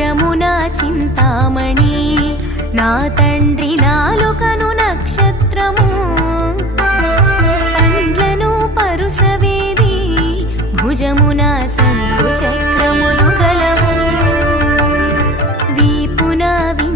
నేత్రమున చింతామణి నా తండ్రి నాలుకను నక్షత్రము. పండ్లను పరుసవేది భుజమున సంకు చక్రములు వీపునా వి